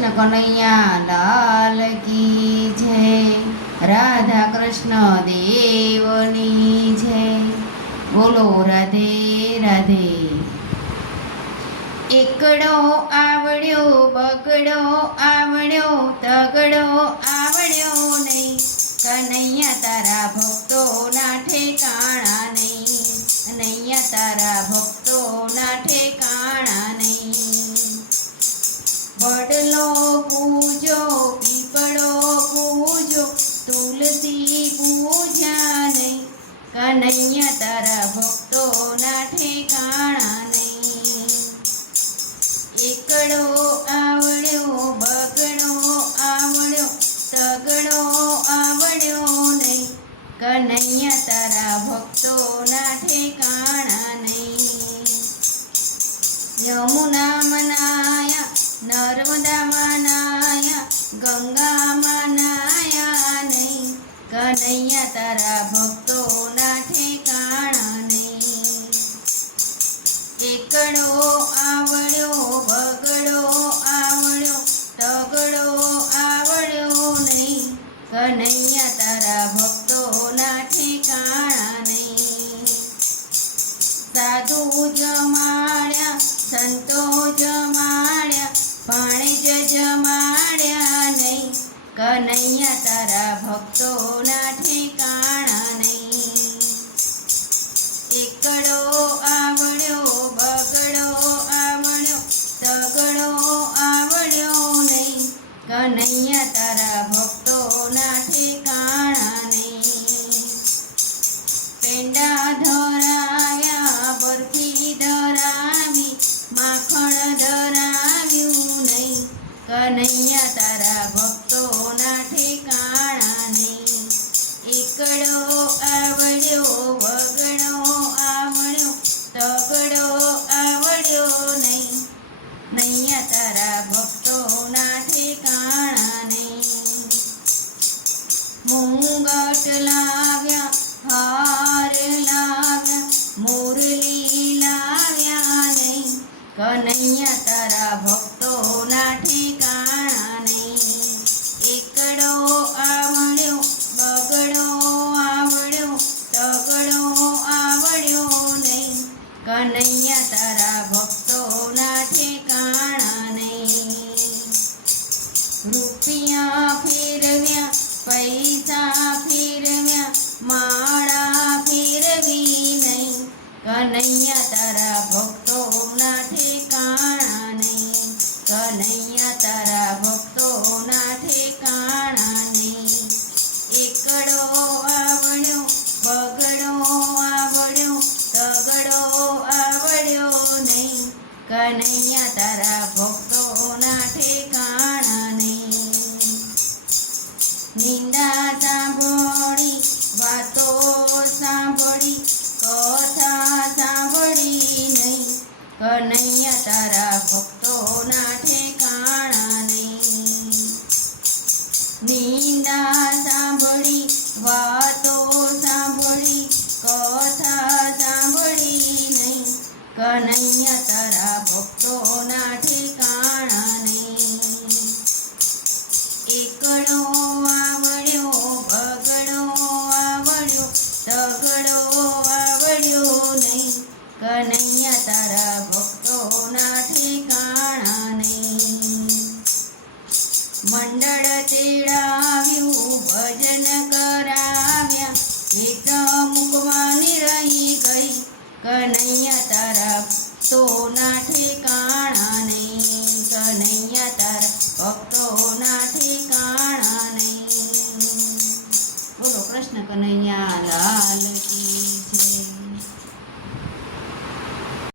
કૃષ્ણ કનૈયા લાલ કી જય, રાધા કૃષ્ણ દેવની જય, બોલો રાધે રાધે. એકડો આવડ્યો, બગડો આવડ્યો, તગડો આવડ્યો નહીં, કનૈયા તારા ભક્તોના ઠેકાણા નહીં, કનૈયા તારા ભક્તોના ઠેકાણા નહીં. વડલો પૂજો, પીપળો પૂજો, તુલસી પૂજા નહીં, કનૈયા તારા ભક્તોના ઠેકાણા નહીં. એકડો આવડ્યો, બગડો આવડ્યો, તગડો આવડ્યો નહીં, કનૈયા તારા ભક્તોના ઠેકાણા નહીં. યમુના મનાયા, નર્મદા મનાયા, ગંગા મનાયા નહીં, કનૈયા તારા ભક્તોના ઠેકાણા નહીં. એકડો આવડ્યો, બગડો આવડ્યો, તગડો આવડ્યો નહીં, કનૈયા તારા ભક્તોના ઠેકાણા નહીં. સાધુ જમાડ્યા, સંતો જમાડ્યા, ભાણેજ જમાડ્યા નહીં, કનૈયા તારા ભક્તોના ઠેકાણા નહીં. એકડો આવડ્યો, બગડો આવડ્યો, તગડો આવડ્યો નહીં, કનૈયા તારા ભક્તોના ઠેકાણા નહીં. પેંડા ધરાવ્યા, બરફી ધરાવી, માખણ ધરાવ્યું નહીં, કનૈયા તારા ભક્તોના ઠેકાણા નહીં. એકડો આવડ્યો, બગડો આવડ્યો, તગડો આવડ્યો નહીં, નૈયા તારા ભક્તોના ઠેકાણા નહીં. મુંગટ લાવ્યા, હાર લાવ્યા, મુરલી લાવ્યા નહીં, કનૈયા તારા ભક્તોના ઠેકાણા નહીં. એકડો આવડ્યો, બગડો આવડ્યો, તગડો આવડ્યો નહીં, કનૈયા તારા ભક્તોના ઠેકાણા નહીં. રૂપિયા ફેરવ્યા, પૈસા ફેરવ્યા, માળા ફેરવી નહીં, કનૈયા તારા ભક્તોના ઠેકાણા નહીં, કનૈયા તારા ભક્તોના ઠેકાણા નહીં. એકડો આવડ્યો, બગડો આવડ્યો, તગડો આવડ્યો નહીં, કનૈયા તારા ભક્તોના ઠેકાણા નહીં. નિંદા સાંભળી, વાતો સાંભળી, કથા સાંભળી નહીં, કનૈયા તારા ભક્તોના ઠેકાણા નહીં. નિંદા સાંભળી, વાતો સાંભળી, કથા સાંભળી નહીં, કનૈયા તારા ભક્તોના ઠેકાણા નહીં. એકડો આવડ્યો, બગડો આવડ્યો, તગડો આવડ્યો નહીં, કનૈયા તારા ભક્તોના ઠેકાણા નહીં. મંડળ તેડાવ્યું, ભજન કરાવ્યા, હેત મૂકવાની રહી ગઈ, કનૈયા તારા ભક્તોના ઠેકાણા નહીં, કનૈયા તારા ભક્તોના ઠેકાણા નહીં. બોલો કૃષ્ણ કનૈયા લાલ કી જય.